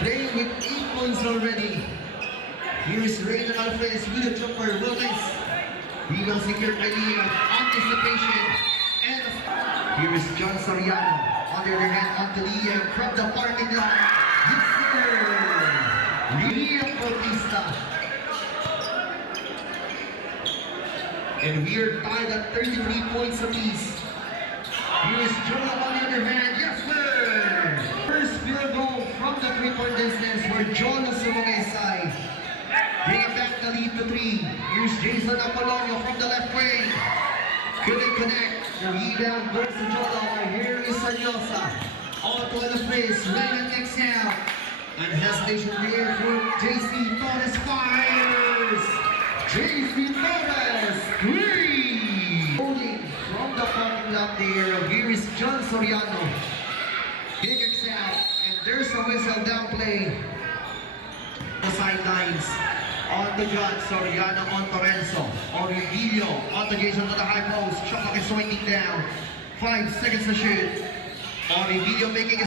playing with 8 points already. Here is Raymond Alvarez with a jumper. Well, nice. He will secure a lead of anticipation. And here is John Soriano. On the other hand, onto Liam from the parking lot. Yes, sir. Liam Bautista. And we are tied at 33 points apiece. Here is Joe on the other hand. Yes, sir. First field goal from the 3-point distance for John Sumangay. Bringing back the lead to 3. Here's Jason Apolonio from the left wing. Couldn't connect. The rebound goes to Jolo. Here is Sanyosa. On to the face. Raymond takes out. And hesitation here from JC Torres fires. JC Torres, 3! Holding from the parking lot there. Here is John Soriano. He kicks out. And there's a whistle down play. The sidelines. On the John Soriano on Torenzo. On Revillo. On the Jason to the high post. Shot clock is winding down. 5 seconds to shoot. On Revillo making